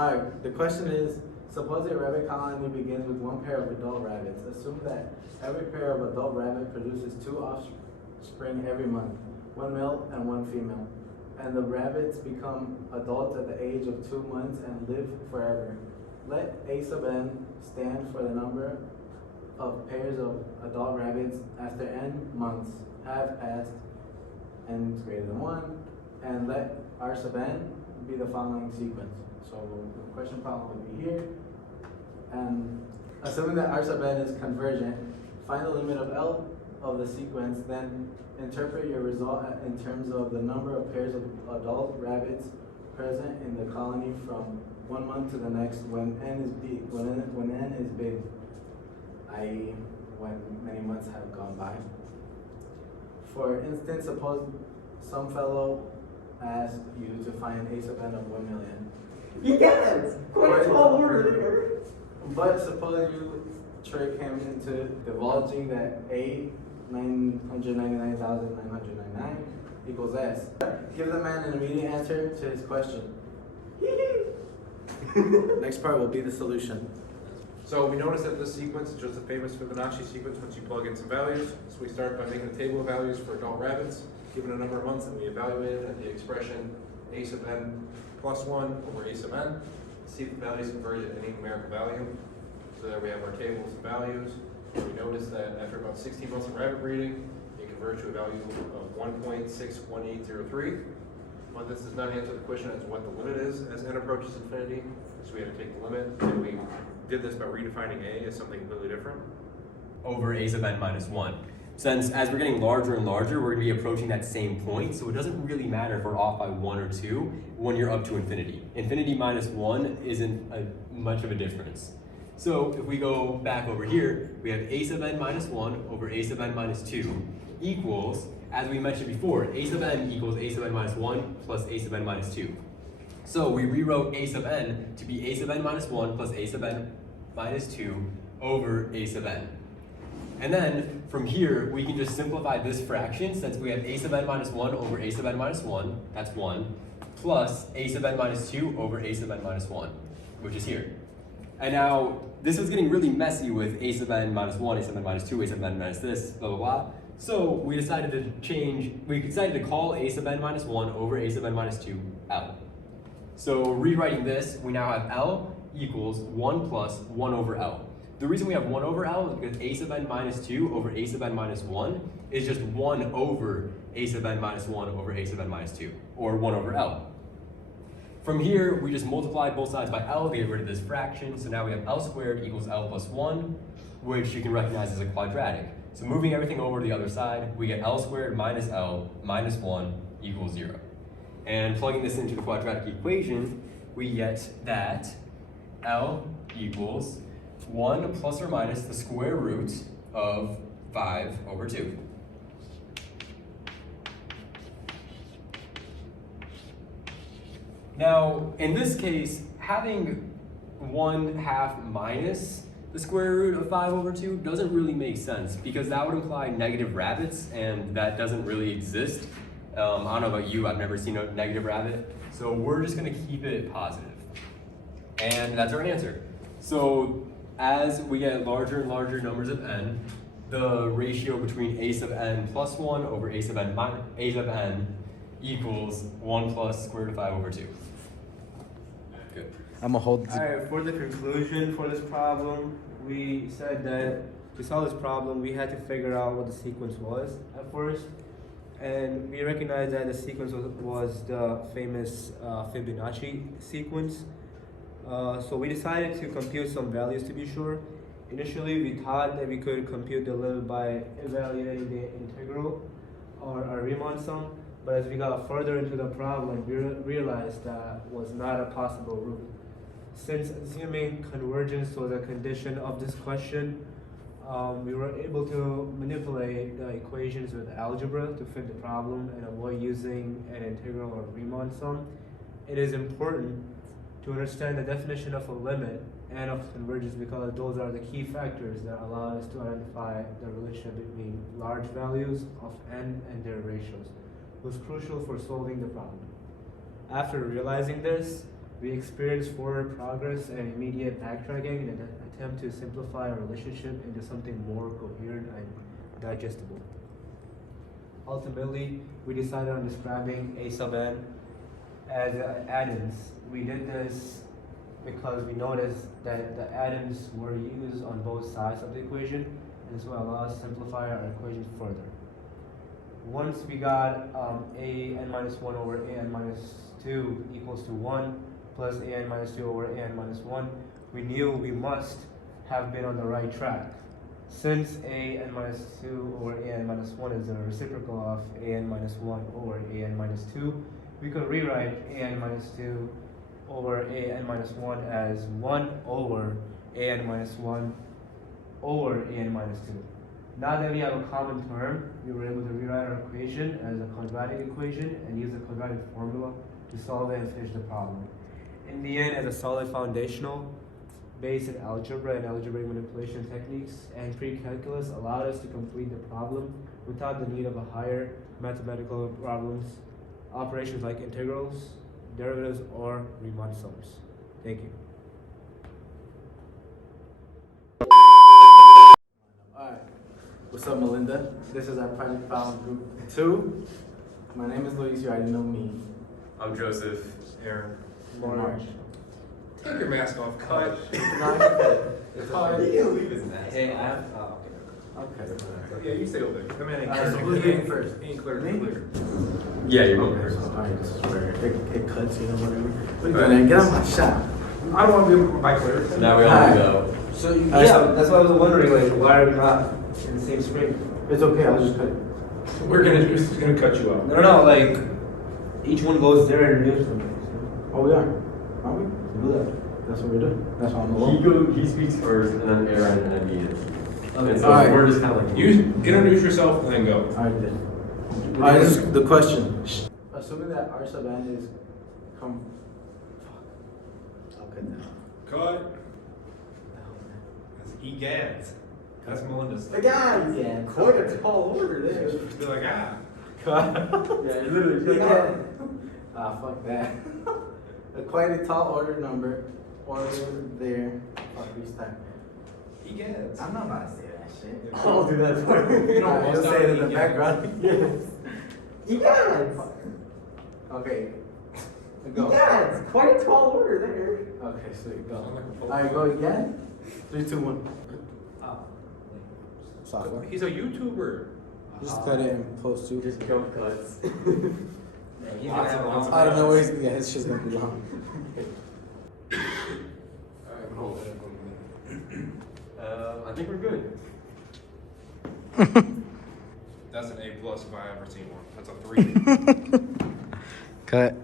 Alright, the question is, suppose a rabbit colony begins with one pair of adult rabbits. Assume that every pair of adult rabbit produces 2 offspring every month, 1 male and 1 female. And the rabbits become adults at the age of 2 months and live forever. Let A sub n stand for the number of pairs of adult rabbits after n months have passed, n is greater than 1, and let R sub n be the following sequence. So the question problem would be here, and assuming that R sub n is convergent, find the limit of L of the sequence, then interpret your result in terms of the number of pairs of adult rabbits present in the colony from 1 month to the next when n is big, when n is big, i.e. when many months have gone by. For instance, suppose some fellow asked you to find A sub n of 1 million. Yes! Quite a tall order there. But suppose you trick him into divulging that A 999,999 equals S. Give the man an immediate answer to his question. Next part will be the solution. So we notice that this sequence is just a famous Fibonacci sequence once you plug in some values. So we start by making a table of values for adult rabbits, given a number of months that we evaluated at the expression A sub n plus 1 over A sub n. See if the values converge at any numerical value. So there we have our tables of values. And we notice that after about 16 months of rabbit breeding, it converged to a value of 1.61803. But this does not answer the question as to what the limit is as n approaches infinity. So we had to take the limit, and we did this by redefining A as something completely different. Over A sub n minus 1. Since as we're getting larger and larger, we're going to be approaching that same point, so it doesn't really matter if we're off by 1 or 2 when you're up to infinity. Infinity minus 1 isn't much of a difference. So if we go back over here, we have A sub n minus 1 over A sub n minus 2 equals, as we mentioned before, A sub n equals A sub n minus 1 plus A sub n minus 2. So we rewrote A sub n to be A sub n minus 1 plus A sub n minus 2 over A sub n. And then from here, we can just simplify this fraction since we have A sub n minus 1 over A sub n minus 1, that's 1, plus A sub n minus 2 over A sub n minus 1, which is here. And now, this was getting really messy with A sub n minus 1, A sub n minus 2, A sub n minus this, blah, blah, blah. So we decided to call A sub n minus 1 over A sub n minus 2 L. So rewriting this, we now have L equals 1 plus 1 over L. The reason we have 1 over L is because A sub n minus 2 over A sub n minus 1 is just 1 over A sub n minus 1 over A sub n minus 2, or 1 over L. From here, we just multiply both sides by L to get rid of this fraction, so now we have L squared equals L plus 1, which you can recognize as a quadratic. So moving everything over to the other side, we get L squared minus L minus 1 equals 0. And plugging this into the quadratic equation, we get that L equals 1 plus or minus the square root of 5 over 2. Now, in this case, having 1/2 minus the square root of 5 over 2 doesn't really make sense because that would imply negative rabbits, and that doesn't really exist. I don't know about you, I've never seen a negative rabbit, so we're just going to keep it positive. And that's our answer. So as we get larger and larger numbers of n, the ratio between A sub n plus 1 over A sub n equals 1 plus square root of 5 over 2. Good. I'm gonna hold. Alright, for the conclusion for this problem, we said that to solve this problem, we had to figure out what the sequence was at first. And we recognized that the sequence was the famous Fibonacci sequence. So we decided to compute some values to be sure. Initially, we thought that we could compute the limit by evaluating the integral or a Riemann sum. But as we got further into the problem, we realized that was not a possible route. Since assuming convergence was a condition of this question, we were able to manipulate the equations with algebra to fit the problem and avoid using an integral or Riemann sum. It is important to understand the definition of a limit and of convergence because those are the key factors that allow us to identify the relationship between large values of n and their ratios. It was crucial for solving the problem. After realizing this, We experienced forward progress and immediate backtracking in an attempt to simplify our relationship into something more coherent and digestible. Ultimately, we decided on describing A sub n as addends. We did this because we noticed that the addends were used on both sides of the equation, and this will allow us to simplify our equation further. Once we got a n minus 1 over a n minus 2 equals to 1 plus a n minus 2 over a n minus 1, we knew we must have been on the right track. Since a n minus 2 over a n minus 1 is the reciprocal of a n minus 1 over a n minus 2, we could rewrite a n minus 2 over a n minus 1 as 1 over a n minus 1 over a n minus 2. Now that we have a common term, we were able to rewrite our equation as a quadratic equation and use the quadratic formula to solve it and finish the problem. In the end, as a solid foundational base in algebra and algebraic manipulation techniques and pre-calculus allowed us to complete the problem without the need of a higher mathematical problems, operations like integrals, derivatives, or Riemann sums. Thank you. Alright, what's up, Melinda? This is our project file group 2. My name is Luis, you already know me. I'm Joseph. Aaron. March. Take your mask off, cut. Cut. You can leave his mask. Hey, Okay. Yeah, you stay over there. Come in and Alright, so clear. who's getting first? He ain't clear, Me? clear. Yeah, you're going Okay, first. so, alright, this is where it cuts, you know, whatever. What you doing, man? Get out my shop. I don't want to be by clear. So now we all Hi. go. So Alright, yeah, so- that's why I was wondering, like, why are we not in the same screen? It's okay, I'll just cut it. This is gonna cut you off. No, like, each one goes there and renews them. Oh, we are? Are we? That's what we're doing. That's what I'm He speaks first, and then Aaron, and then me. Okay. And so Alright. we're just kind of like You introduce yourself and then go. Alright then. Alright, this is the question. Assuming that R sub n is Fuck. I'll cut that. Cut. That's egads. That's Melinda's. The guy, yeah, quite a tall order there. Be like, ah. Cut. Yeah, you literally Yeah. Fuck that. Quite a tall order number. Order there. Fuck, restart. Egads. I'm not about to say that shit. I'll do that for you. You know, Alright, most you'll say it in the egads. background. Yes. Yes. Okay. Go. Yeah, it's quite a tall order there. Okay, sweet. Go. Sound like a folk Alright, go again. 3, 2, 1. Sorry. He's a YouTuber. Just cut it and post too. Just jump cuts. He's gonna have a long I don't know where he's, yeah, it's just gonna be long. Alright, hold I think we're good. That's an A+ if I ever seen one. That's a 3. Cut.